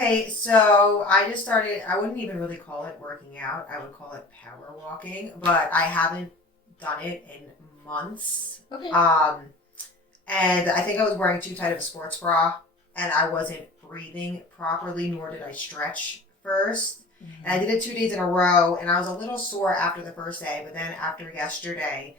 Okay, so I just started, I wouldn't even really call it working out. I would call it power walking, but I haven't done it in months. Okay. And I think I was wearing too tight of a sports bra and I wasn't breathing properly, nor did I stretch first. Mm-hmm. And I did it 2 days in a row and I was a little sore after the first day, but then after yesterday,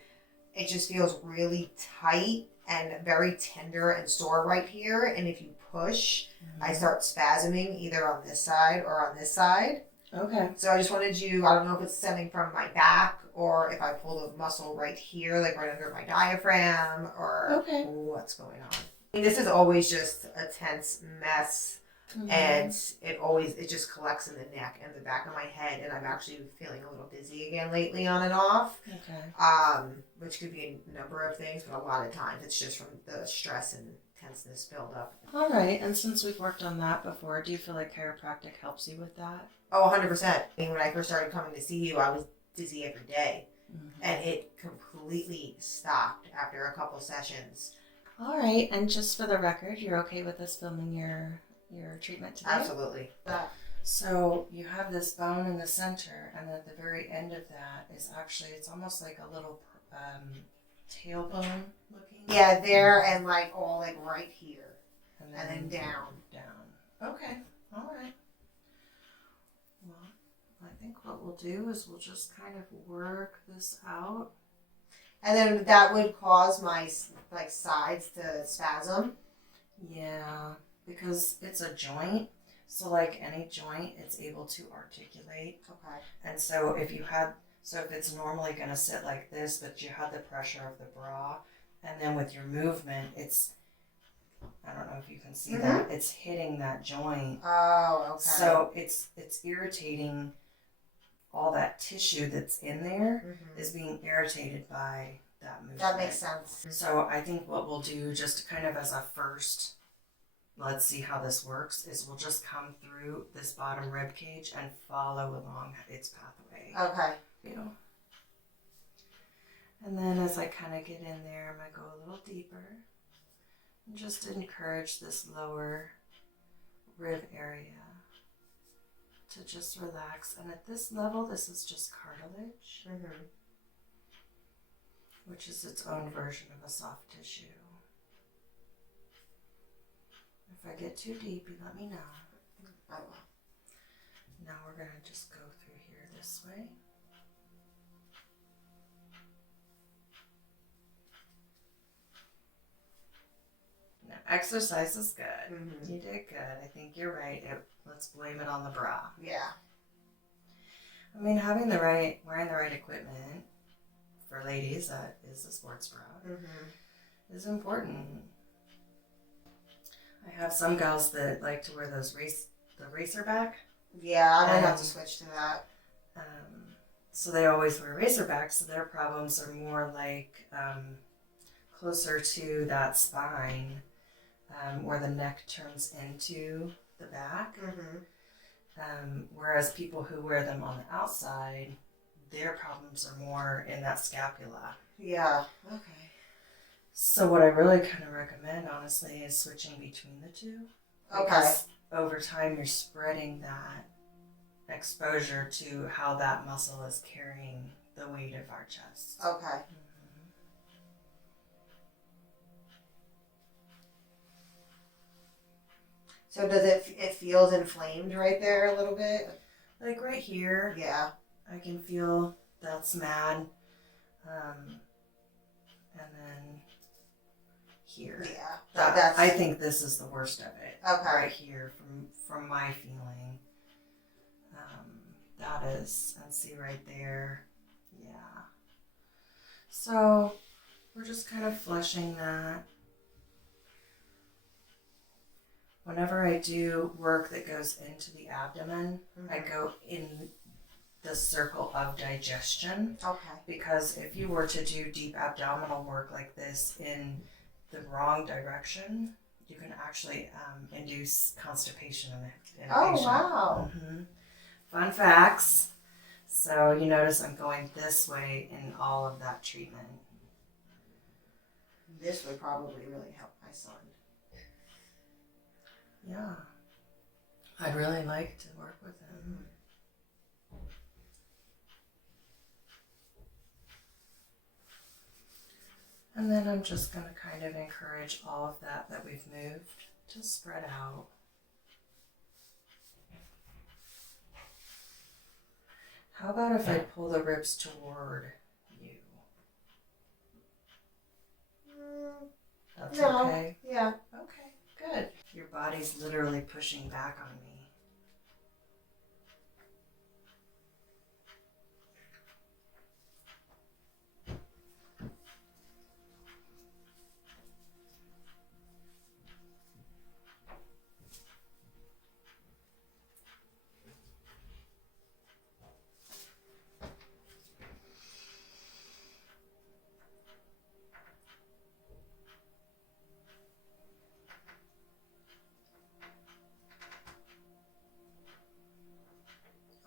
it just feels really tight and very tender and sore right here. And if you push, I start spasming either on this side or on this side. Okay. So I just wanted you, I don't know if it's stemming from my back or if I pulled a muscle right here, like right under my diaphragm, or what's going on. I mean, this is always just a tense mess. And it just collects in the neck and the back of my head, and I'm actually feeling a little dizzy again lately on and off. Okay. Which could be a number of things, but a lot of times it's just from the stress and tenseness build up. All right, and since we've worked on that before, do you feel like chiropractic helps you with that? Oh, 100%. I mean, when I first started coming to see you, I was dizzy every day, and it completely stopped after a couple sessions. All right, and just for the record, you're okay with us filming your treatment today? Absolutely. So you have this bone in the center, and at the very end of that is actually, it's almost like a little tailbone looking. Yeah, there and like all like right here, and then down. Okay, all right. Well, I think what we'll do is we'll just kind of work this out. And then that would cause my like sides to spasm. Yeah. Because it's a joint, so like any joint, it's able to articulate. Okay. And so if it's normally going to sit like this, but you had the pressure of the bra, and then with your movement, I don't know if you can see that, it's hitting that joint. Oh, okay. So it's irritating all that tissue that's in there is being irritated by that movement. That makes sense. So I think what we'll do, just kind of as a first, let's see how this works, is we'll just come through this bottom rib cage and follow along its pathway. Okay. And then as I kind of get in there, I might go a little deeper and just encourage this lower rib area to just relax. And at this level, this is just cartilage, which is its own version of a soft tissue. If I get too deep, you let me know. I will. Now we're going to just go through here this way. Now, exercise is good. You did good. I think you're right. Let's blame it on the bra. Yeah. I mean, wearing the right equipment for ladies, that is a sports bra, is important. I have some gals that like to wear the racer back. Yeah, I might have to switch to that. So they always wear racer backs, so their problems are more like closer to that spine where the neck turns into the back. Whereas people who wear them on the outside, their problems are more in that scapula. Yeah. Okay. So what I really kind of recommend, honestly, is switching between the two. Because over time, you're spreading that exposure to how that muscle is carrying the weight of our chest. Okay. So does it feels inflamed right there a little bit? Like right here. Yeah. I can feel that's mad. And then here. Yeah. I think this is the worst of it. Okay. Right here from my feeling. That is, and see right there. Yeah. So we're just kind of flushing that. Whenever I do work that goes into the abdomen, I go in the circle of digestion. Okay. Because if you were to do deep abdominal work like this in the wrong direction, you can actually induce constipation in a patient. Oh, wow. Fun facts. So you notice I'm going this way in all of that treatment. This would probably really help my son. Yeah. I I'd really like to work with him. And then I'm just going to kind of encourage all of that we've moved to spread out. How about if I pull the ribs toward you? That's okay? Yeah. Okay, good. Your body's literally pushing back on me.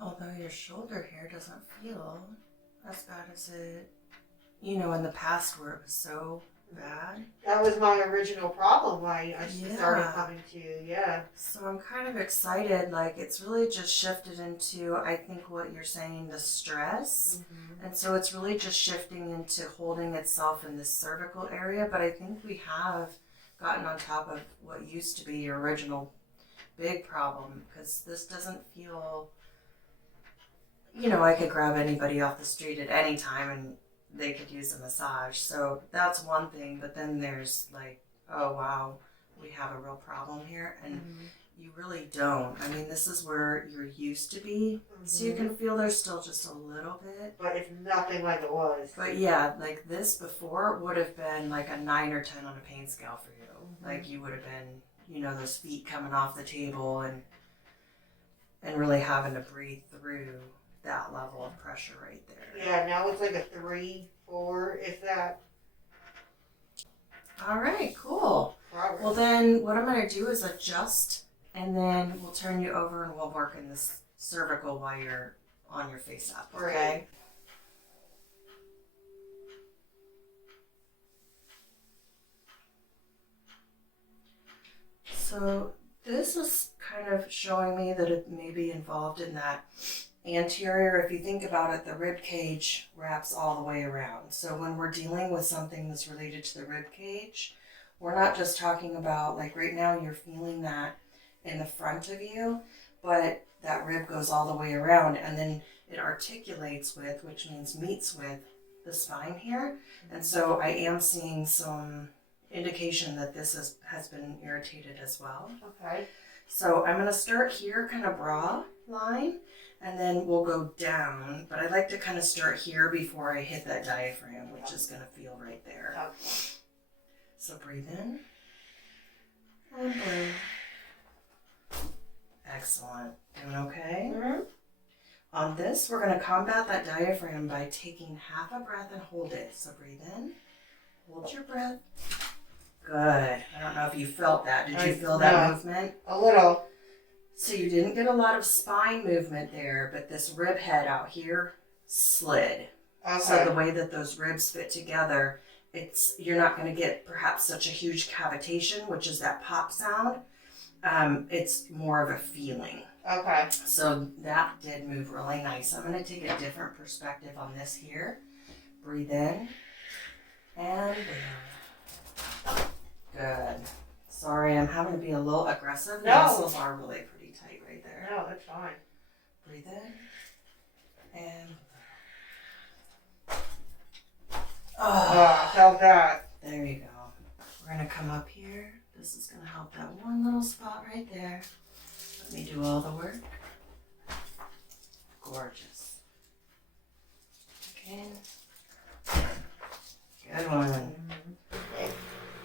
Although your shoulder here doesn't feel as bad as it, in the past where it was so bad. That was my original problem why I started coming to you, yeah. So I'm kind of excited, like it's really just shifted into, I think what you're saying, the stress. Mm-hmm. And so it's really just shifting into holding itself in this cervical area, but I think we have gotten on top of what used to be your original big problem, because this doesn't feel, I could grab anybody off the street at any time and they could use a massage. So that's one thing, but then there's like, oh wow, we have a real problem here, and you really don't. I mean, this is where you're used to be, so you can feel there's still just a little bit. But it's nothing like it was. But yeah, like this before would have been like a 9 or 10 on a pain scale for you. Like you would have been, those feet coming off the table and really having to breathe through that level of pressure right there. Yeah, now it's like a 3, 4, if that. All right, cool. Progress. Well, then what I'm going to do is adjust, and then we'll turn you over and we'll work in this cervical while you're on your face up, okay? Right. So this is kind of showing me that it may be involved in that anterior. If you think about it, the rib cage wraps all the way around. So when we're dealing with something that's related to the rib cage, we're not just talking about, like right now you're feeling that in the front of you, but that rib goes all the way around and then it articulates with, which means meets with the spine here. And so I am seeing some indication that this has been irritated as well. Okay. So I'm going to start here, kind of bra line, and then we'll go down. But I like to kind of start here before I hit that diaphragm, which is going to feel right there. Okay. So breathe in and breathe. Excellent. Doing okay? Mm-hmm. On this, we're going to combat that diaphragm by taking half a breath and hold it. So breathe in, hold your breath. Good. I don't know if you felt that. Did you feel that movement? A little. So you didn't get a lot of spine movement there, but this rib head out here slid. Okay. So the way that those ribs fit together, you're not going to get perhaps such a huge cavitation, which is that pop sound. It's more of a feeling. Okay. So that did move really nice. I'm going to take a different perspective on this here. Breathe in and breathe. Good. Sorry, I'm having to be a little aggressive. The muscles are really pretty tight right there. No, that's fine. Breathe in and felt that. There you go. We're going to come up here. This is going to help that one little spot right there. Let me do all the work. Gorgeous. Okay. Good one.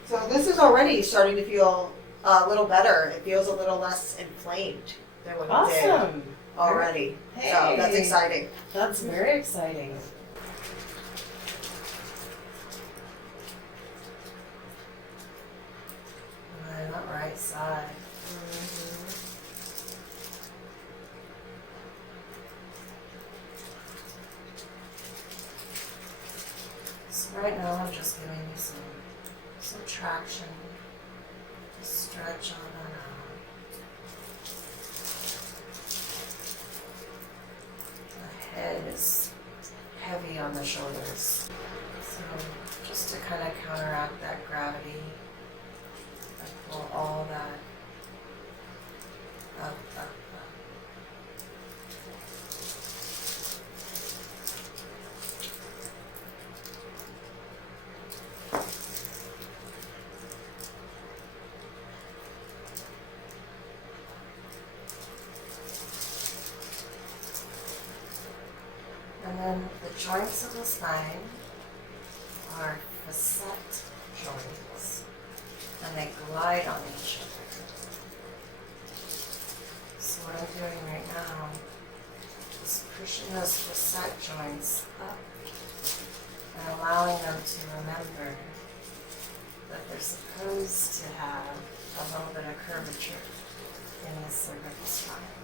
So this is already starting to feel a little better. It feels a little less inflamed than what it did already. Hey. So that's exciting. That's very exciting. On that right side. So right now I'm just giving you some traction. Just stretch on and out. the shoulders. So just to kind of counteract that gravity, I pull all that up, up, up. And then the joints of the spine are facet joints, and they glide on each other. So what I'm doing right now is pushing those facet joints up and allowing them to remember that they're supposed to have a little bit of curvature in the cervical spine.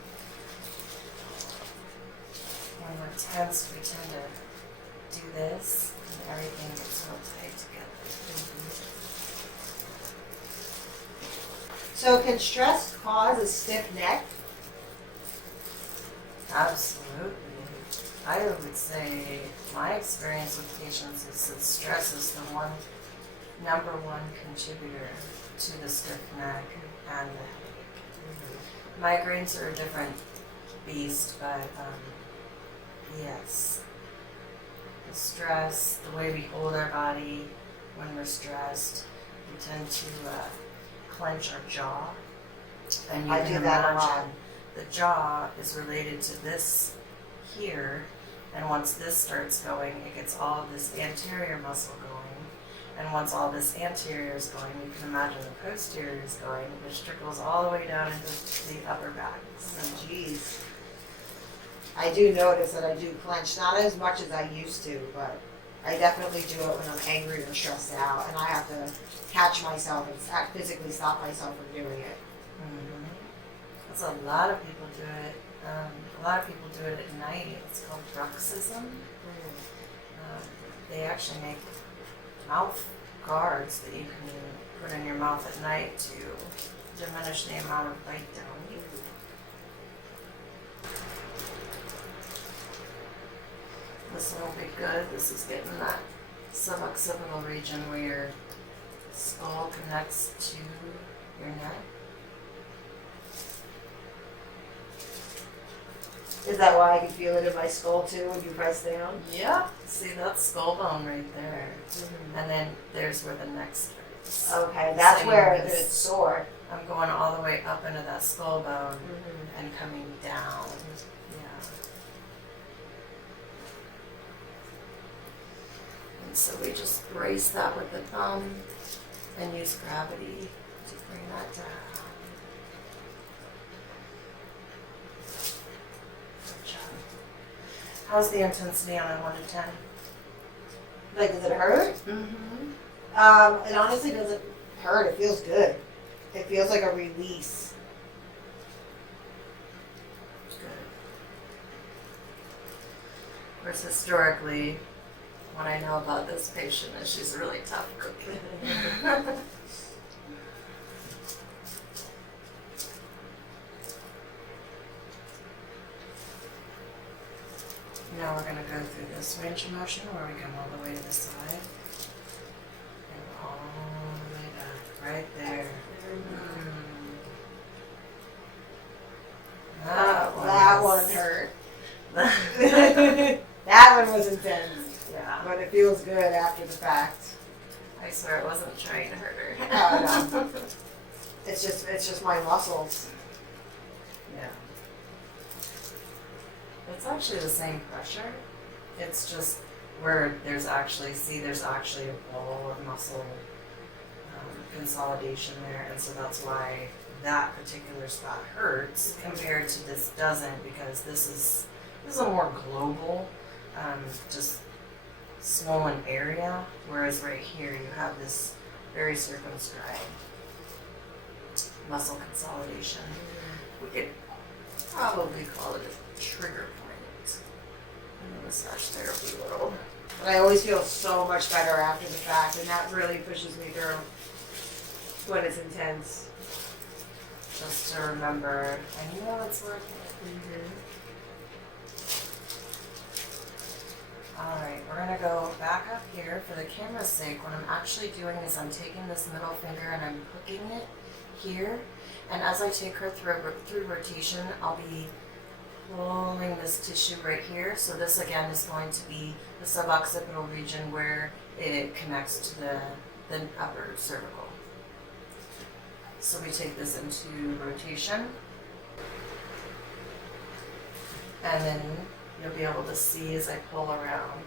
When we're tense, we tend to do this, and everything gets real tight together. So can stress cause a stiff neck? Absolutely. I would say my experience with patients is that stress is the number one contributor to the stiff neck and the headache. Migraines are a different beast, but yes. The stress, the way we hold our body when we're stressed, we tend to clench our jaw. And you I can do that a imagine lot. the jaw is related to this here, and once this starts going, it gets all of this anterior muscle going. And once all this anterior is going, you can imagine the posterior is going, which trickles all the way down into the upper back. So, Jeez. I do notice that I do clench, not as much as I used to, but I definitely do it when I'm angry or stressed out, and I have to catch myself and physically stop myself from doing it. That's a lot of people do it. A lot of people do it at night. It's called bruxism. They actually make mouth guards that you can put in your mouth at night to diminish the amount of bite down. This one will be good. This is getting that suboccipital region where your skull connects to your neck. Is that why I can feel it in my skull too when you press down? Yeah. See, that's skull bone right there. And then there's where the neck starts. Okay, that's So where this- it's sore. I'm going all the way up into that skull bone and coming down. Yeah. And so we just brace that with the thumb and use gravity to bring that down. Good job. How's the intensity on a 1 to 10? Like, does it hurt? It honestly doesn't hurt. It feels good. It feels like a release. Good. Of course, historically, what I know about this patient is she's a really tough cookie. Now we're going to go through this range of motion where we come all the way to the side and all the way back, right there. That one hurt. That one was intense. Yeah. But it feels good after the fact. I swear it wasn't trying to hurt her. Oh, no. It's just my muscles. Yeah. It's actually the same pressure. It's just where there's actually a wall of muscle consolidation there, and so that's why that particular spot hurts compared to this doesn't, because this is a more global, just swollen area, whereas right here you have this very circumscribed muscle consolidation. We could probably call it a trigger point in the massage therapy world. But I always feel so much better after the fact, and that really pushes me through when it's intense. Just to remember, I know it's worth it. Alright, we're going to go back up here. For the camera's sake, what I'm actually doing is I'm taking this middle finger and I'm hooking it here. And as I take her through rotation, I'll be pulling this tissue right here. So this again is going to be the suboccipital region where it connects to the upper cervical. So we take this into rotation. And then you'll be able to see as I pull around,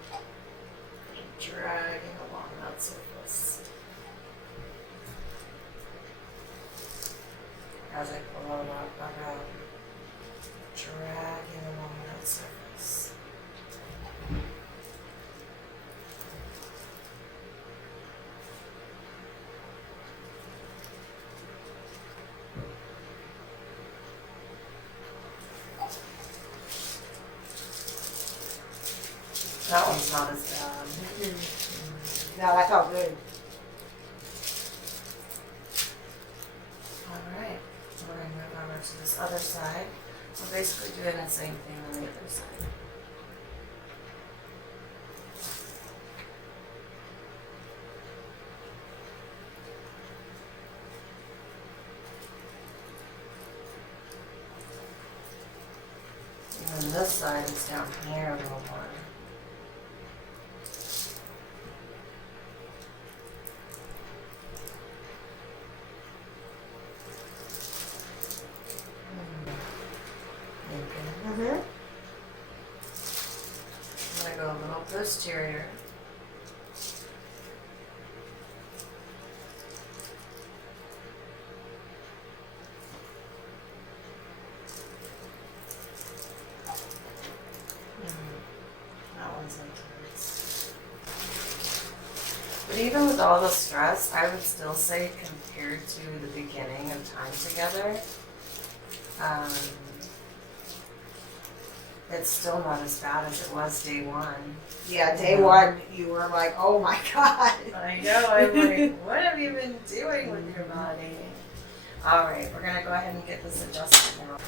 dragging along that surface. As I pull around, dragging along that surface. That one's not as bad. Mm-hmm. No, that felt good. Alright, so we're going to move over to this other side. So basically doing the same thing on the other side. And then this side is down here a little more. Mm-hmm. I'm going to go a little posterior. That one's intense. But even with all the stress, I would still say compared to the beginning of time together, it's still not as bad as it was day one. Yeah, day one, you were like, oh my God. I know, I'm like, what have you been doing with your body? Alright, we're going to go ahead and get this adjusted now.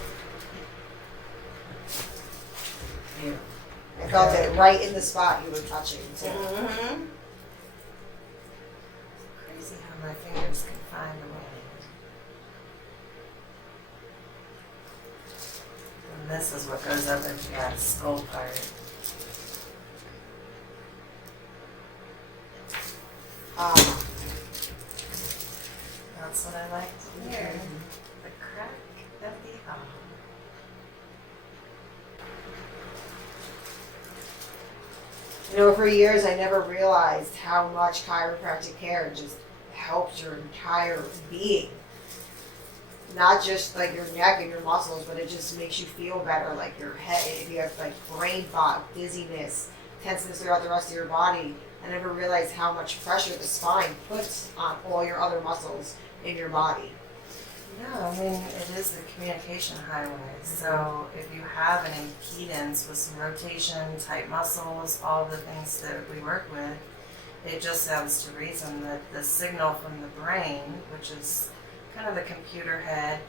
Yeah. I felt it right in the spot you were touching too. Mm-hmm. Crazy how my fingers can find the way. And this is what goes up into that skull part. That's what I like to hear. The crack of the arm. You know, for years I never realized how much chiropractic care just helps your entire being. Not just like your neck and your muscles, but it just makes you feel better, like your head, if you have like brain fog, dizziness, tenseness throughout the rest of your body. I never realized how much pressure the spine puts on all your other muscles in your body. Yeah, I mean, it is the communication highway. So if you have an impedance with some rotation, tight muscles, all the things that we work with, it just stands to reason that the signal from the brain, which is kind of the computer head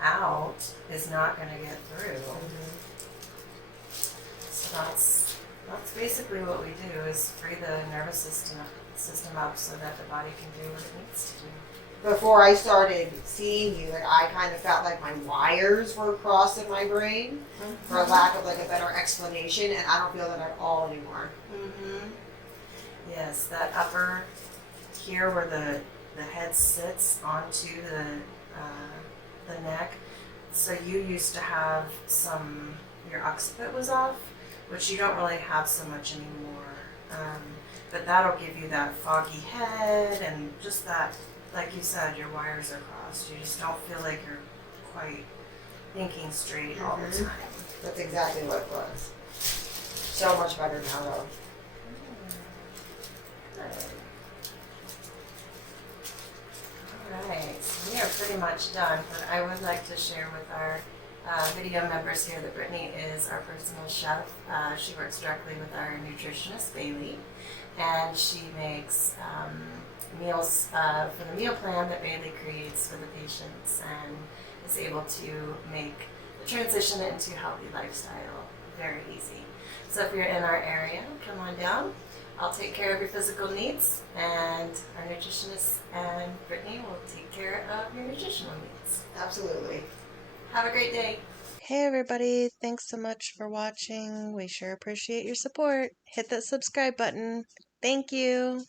out, is not going to get through. So that's basically what we do, is free the nervous system up so that the body can do what it needs to do. Before I started seeing you, like I kind of felt like my wires were crossed in my brain, for lack of like a better explanation, and I don't feel that at all anymore. Yes, that upper here where the head sits onto the neck. So you used to have your occiput was off, which you don't really have so much anymore. But that'll give you that foggy head and just that, like you said, your wires are crossed. You just don't feel like you're quite thinking straight all the time. That's exactly what it was. So much better now though. Alright, so we are pretty much done, but I would like to share with our video members here that Brittany is our personal chef. She works directly with our nutritionist, Bailey, and she makes meals for the meal plan that Bailey creates for the patients and is able to make the transition into healthy lifestyle very easy. So if you're in our area, come on down. I'll take care of your physical needs, and our nutritionist and Brittany will take care of your nutritional needs. Absolutely. Have a great day. Hey everybody, thanks so much for watching. We sure appreciate your support. Hit that subscribe button. Thank you.